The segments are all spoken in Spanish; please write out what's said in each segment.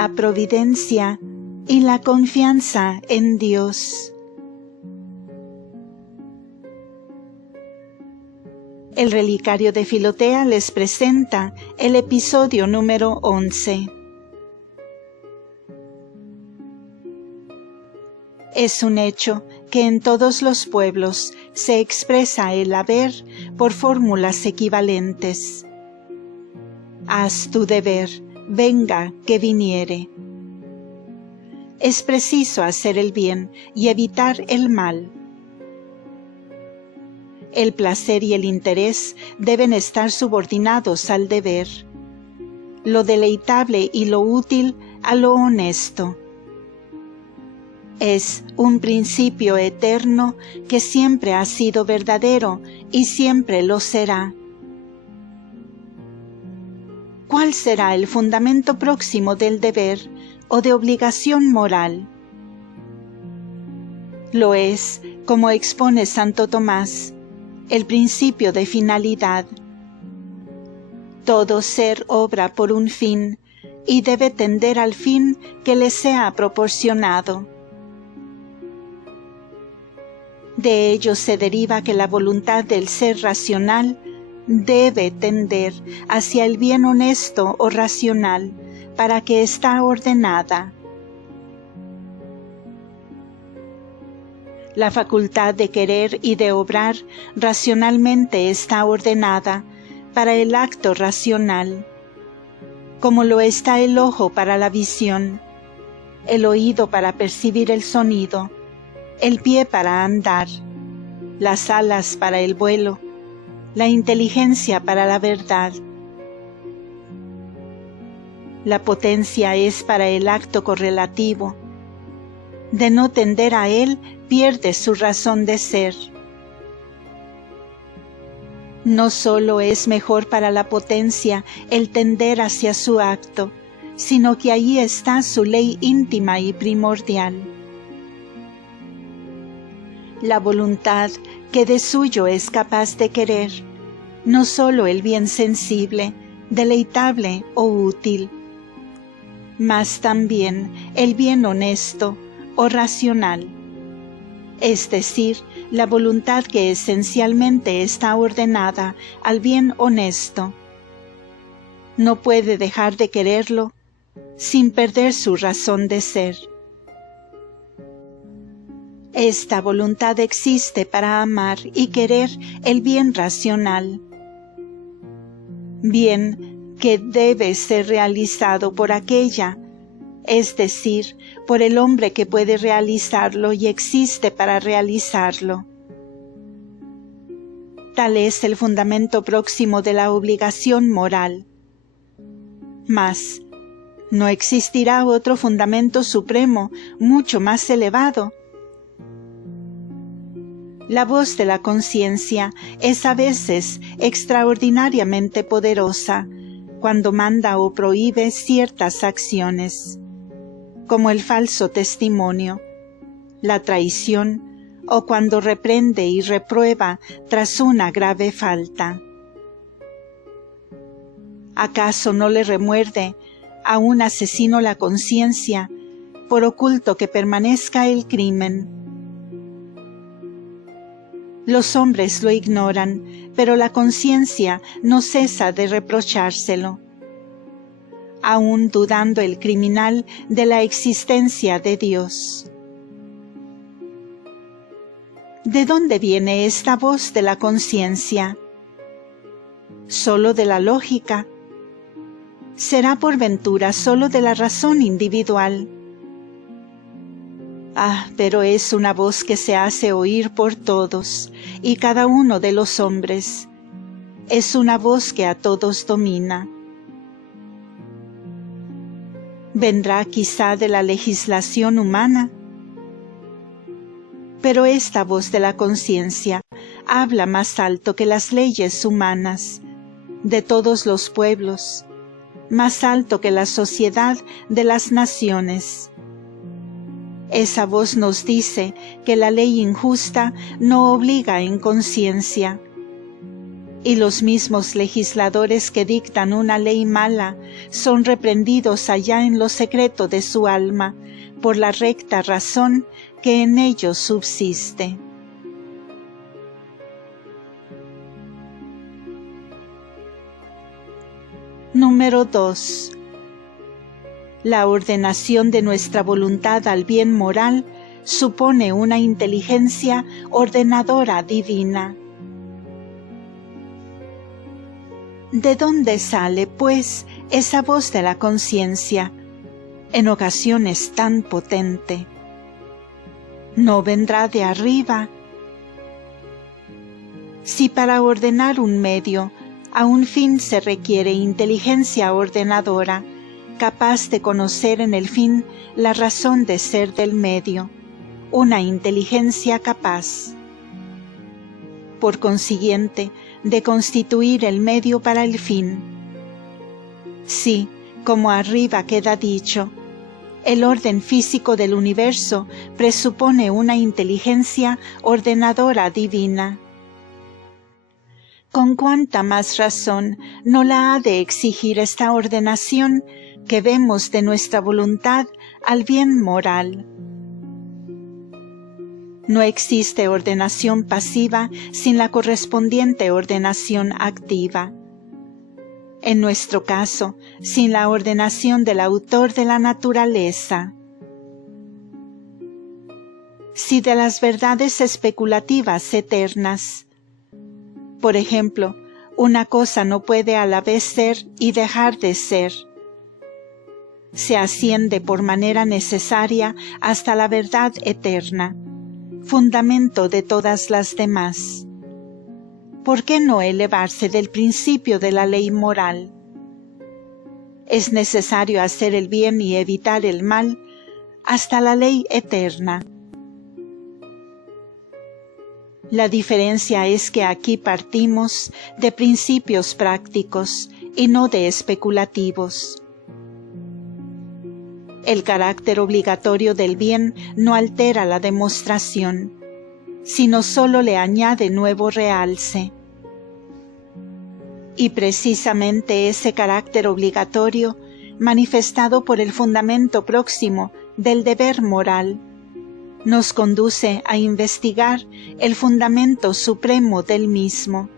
la providencia y la confianza en Dios. El Relicario de Filotea les presenta el episodio número 11. Es un hecho que en todos los pueblos se expresa el haber por fórmulas equivalentes. Haz tu deber, venga que viniere. Es preciso hacer el bien y evitar el mal. El placer y el interés deben estar subordinados al deber, lo deleitable y lo útil a lo honesto. Es un principio eterno que siempre ha sido verdadero y siempre lo será. ¿Cuál será el fundamento próximo del deber o de obligación moral? Lo es, como expone Santo Tomás, el principio de finalidad. Todo ser obra por un fin y debe tender al fin que le sea proporcionado. De ello se deriva que la voluntad del ser racional debe tender hacia el bien honesto o racional, para que está ordenada. La facultad de querer y de obrar racionalmente está ordenada para el acto racional, como lo está el ojo para la visión, el oído para percibir el sonido, el pie para andar, las alas para el vuelo, la inteligencia para la verdad. La potencia es para el acto correlativo. De no tender a él, pierde su razón de ser. No solo es mejor para la potencia el tender hacia su acto, sino que allí está su ley íntima y primordial. La voluntad que de suyo es capaz de querer, no solo el bien sensible, deleitable o útil, mas también el bien honesto o racional, es decir, la voluntad que esencialmente está ordenada al bien honesto. No puede dejar de quererlo sin perder su razón de ser. Esta voluntad existe para amar y querer el bien racional, bien que debe ser realizado por aquella, es decir, por el hombre que puede realizarlo y existe para realizarlo. Tal es el fundamento próximo de la obligación moral. Mas, ¿no existirá otro fundamento supremo, mucho más elevado? La voz de la conciencia es a veces extraordinariamente poderosa cuando manda o prohíbe ciertas acciones, como el falso testimonio, la traición o cuando reprende y reprueba tras una grave falta. ¿Acaso no le remuerde a un asesino la conciencia, por oculto que permanezca el crimen? Los hombres lo ignoran, pero la conciencia no cesa de reprochárselo, aún dudando el criminal de la existencia de Dios. ¿De dónde viene esta voz de la conciencia? ¿Solo de la lógica? ¿Será por ventura solo de la razón individual? Pero es una voz que se hace oír por todos y cada uno de los hombres. Es una voz que a todos domina. ¿Vendrá quizá de la legislación humana? Pero esta voz de la conciencia habla más alto que las leyes humanas, de todos los pueblos, más alto que la sociedad de las naciones. Esa voz nos dice que la ley injusta no obliga en conciencia, y los mismos legisladores que dictan una ley mala son reprendidos allá en lo secreto de su alma por la recta razón que en ellos subsiste. Número 2. La ordenación de nuestra voluntad al bien moral supone una inteligencia ordenadora divina. ¿De dónde sale, pues, esa voz de la conciencia, en ocasiones tan potente? ¿No vendrá de arriba? Si para ordenar un medio a un fin se requiere inteligencia ordenadora, capaz de conocer en el fin la razón de ser del medio, una inteligencia capaz, por consiguiente, de constituir el medio para el fin. Sí, como arriba queda dicho, el orden físico del universo presupone una inteligencia ordenadora divina. ¿Con cuánta más razón no la ha de exigir esta ordenación que vemos de nuestra voluntad al bien moral? No existe ordenación pasiva sin la correspondiente ordenación activa. En nuestro caso, sin la ordenación del autor de la naturaleza. Si de las verdades especulativas eternas, por ejemplo, una cosa no puede a la vez ser y dejar de ser, se asciende por manera necesaria hasta la verdad eterna, fundamento de todas las demás. ¿Por qué no elevarse del principio de la ley moral? Es necesario hacer el bien y evitar el mal hasta la ley eterna. La diferencia es que aquí partimos de principios prácticos y no de especulativos. El carácter obligatorio del bien no altera la demostración, sino solo le añade nuevo realce. Y precisamente ese carácter obligatorio, manifestado por el fundamento próximo del deber moral, nos conduce a investigar el fundamento supremo del mismo.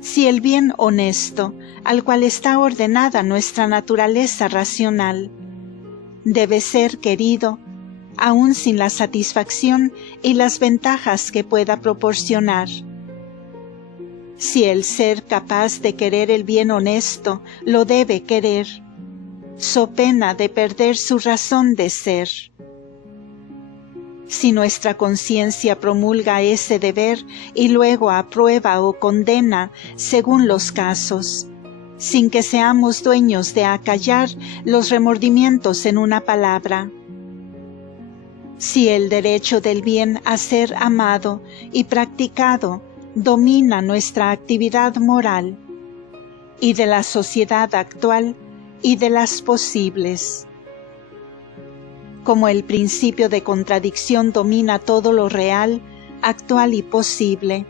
Si el bien honesto, al cual está ordenada nuestra naturaleza racional, debe ser querido, aun sin la satisfacción y las ventajas que pueda proporcionar. Si el ser capaz de querer el bien honesto lo debe querer, so pena de perder su razón de ser. Si nuestra conciencia promulga ese deber y luego aprueba o condena según los casos, sin que seamos dueños de acallar los remordimientos en una palabra. Si el derecho del bien a ser amado y practicado domina nuestra actividad moral, y de la sociedad actual y de las posibles. Como el principio de contradicción domina todo lo real, actual y posible,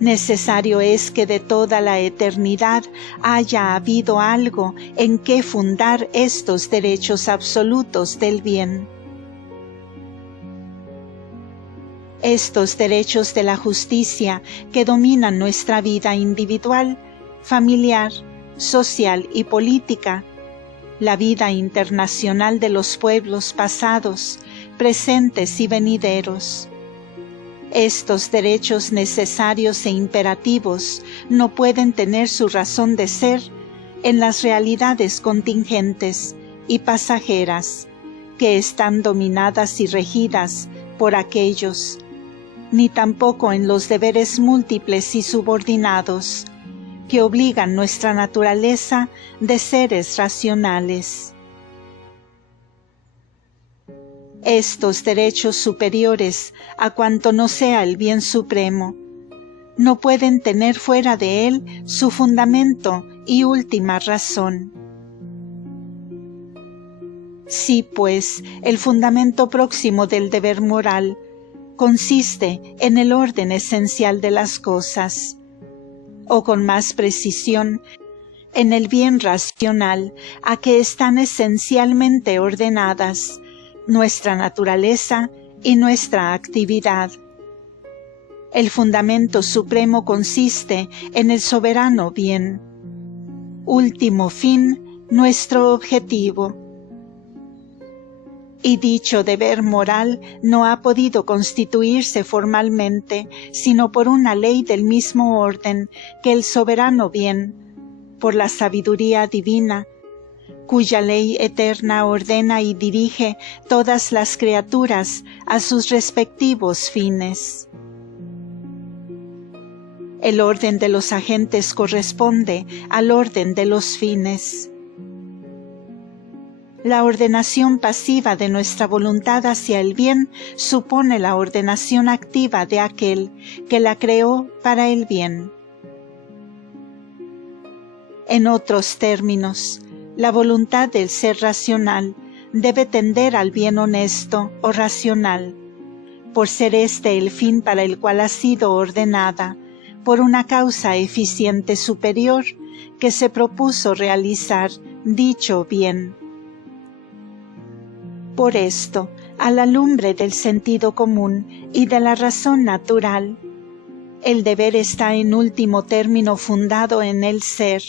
necesario es que de toda la eternidad haya habido algo en que fundar estos derechos absolutos del bien. Estos derechos de la justicia que dominan nuestra vida individual, familiar, social y política, la vida internacional de los pueblos pasados, presentes y venideros. Estos derechos necesarios e imperativos no pueden tener su razón de ser en las realidades contingentes y pasajeras que están dominadas y regidas por aquellos, ni tampoco en los deberes múltiples y subordinados que obligan nuestra naturaleza de seres racionales. Estos derechos superiores a cuanto no sea el bien supremo, no pueden tener fuera de él su fundamento y última razón. Si, pues, el fundamento próximo del deber moral consiste en el orden esencial de las cosas, o con más precisión, en el bien racional a que están esencialmente ordenadas nuestra naturaleza y nuestra actividad. El fundamento supremo consiste en el soberano bien, último fin, nuestro objetivo. Y dicho deber moral no ha podido constituirse formalmente, sino por una ley del mismo orden que el soberano bien, por la sabiduría divina, cuya ley eterna ordena y dirige todas las criaturas a sus respectivos fines. El orden de los agentes corresponde al orden de los fines. La ordenación pasiva de nuestra voluntad hacia el bien supone la ordenación activa de aquel que la creó para el bien. En otros términos, la voluntad del ser racional debe tender al bien honesto o racional, por ser este el fin para el cual ha sido ordenada, por una causa eficiente superior que se propuso realizar dicho bien. Por esto, a la lumbre del sentido común y de la razón natural, el deber está en último término fundado en el ser,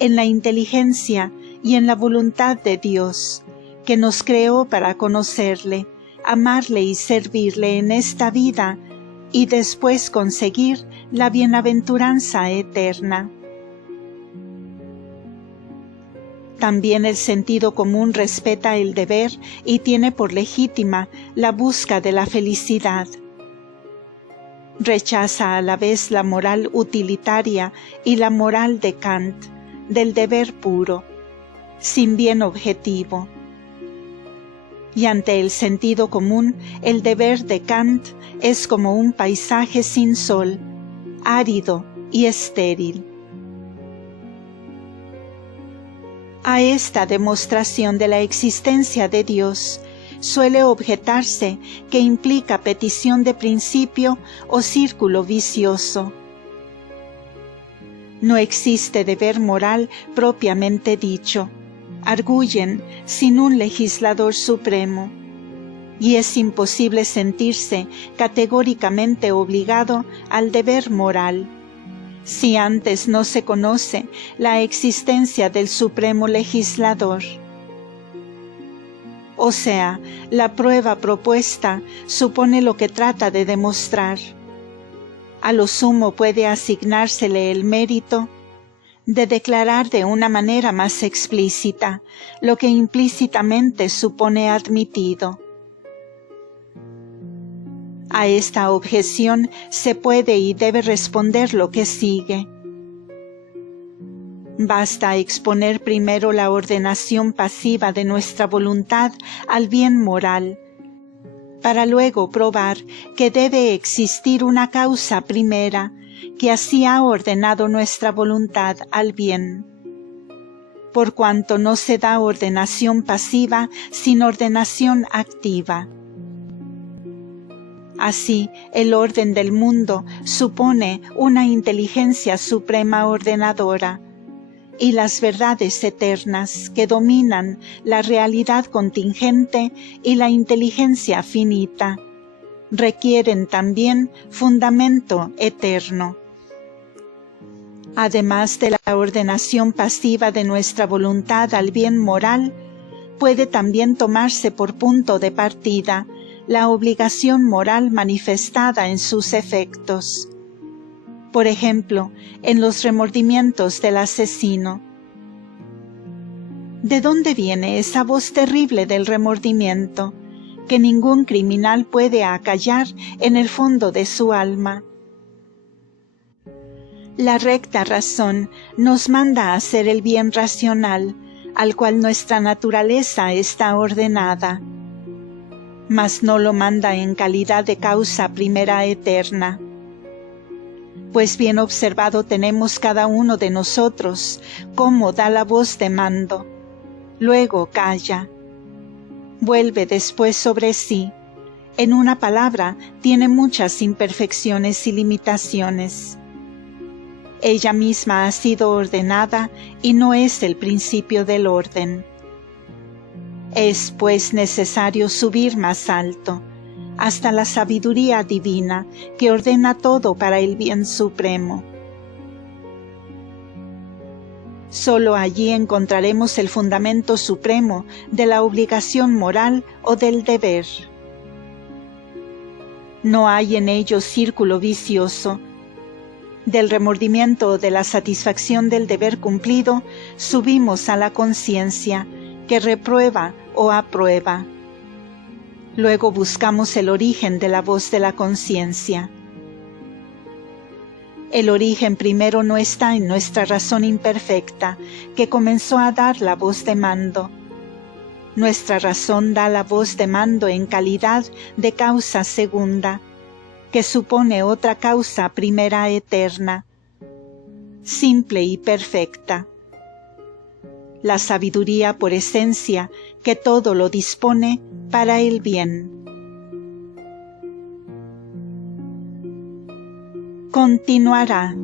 en la inteligencia y en la voluntad de Dios, que nos creó para conocerle, amarle y servirle en esta vida y después conseguir la bienaventuranza eterna. También el sentido común respeta el deber y tiene por legítima la busca de la felicidad. Rechaza a la vez la moral utilitaria y la moral de Kant, del deber puro, sin bien objetivo. Y ante el sentido común, el deber de Kant es como un paisaje sin sol, árido y estéril. A esta demostración de la existencia de Dios suele objetarse que implica petición de principio o círculo vicioso. No existe deber moral propiamente dicho, arguyen, sin un legislador supremo, y es imposible sentirse categóricamente obligado al deber moral, si antes no se conoce la existencia del supremo legislador. O sea, la prueba propuesta supone lo que trata de demostrar. A lo sumo puede asignársele el mérito de declarar de una manera más explícita lo que implícitamente supone admitido. A esta objeción se puede y debe responder lo que sigue. Basta exponer primero la ordenación pasiva de nuestra voluntad al bien moral, para luego probar que debe existir una causa primera que así ha ordenado nuestra voluntad al bien, por cuanto no se da ordenación pasiva sin ordenación activa. Así, el orden del mundo supone una inteligencia suprema ordenadora, y las verdades eternas que dominan la realidad contingente y la inteligencia finita requieren también fundamento eterno. Además de la ordenación pasiva de nuestra voluntad al bien moral, puede también tomarse por punto de partida la obligación moral manifestada en sus efectos. Por ejemplo, en los remordimientos del asesino. ¿De dónde viene esa voz terrible del remordimiento, que ningún criminal puede acallar en el fondo de su alma? La recta razón nos manda a hacer el bien racional, al cual nuestra naturaleza está ordenada, mas no lo manda en calidad de causa primera eterna. Pues bien observado tenemos cada uno de nosotros cómo da la voz de mando, luego calla, vuelve después sobre sí, En una palabra, tiene muchas imperfecciones y limitaciones. Ella misma ha sido ordenada y no es el principio del orden. Es, pues, necesario subir más alto, hasta la sabiduría divina que ordena todo para el bien supremo. Solo allí encontraremos el fundamento supremo de la obligación moral o del deber. No hay en ello círculo vicioso. Del remordimiento o de la satisfacción del deber cumplido, subimos a la conciencia, que reprueba o aprueba. Luego buscamos el origen de la voz de la conciencia. El origen primero no está en nuestra razón imperfecta, que comenzó a dar la voz de mando. Nuestra razón da la voz de mando en calidad de causa segunda, que supone otra causa primera eterna, simple y perfecta. La sabiduría por esencia, que todo lo dispone para el bien. Continuará.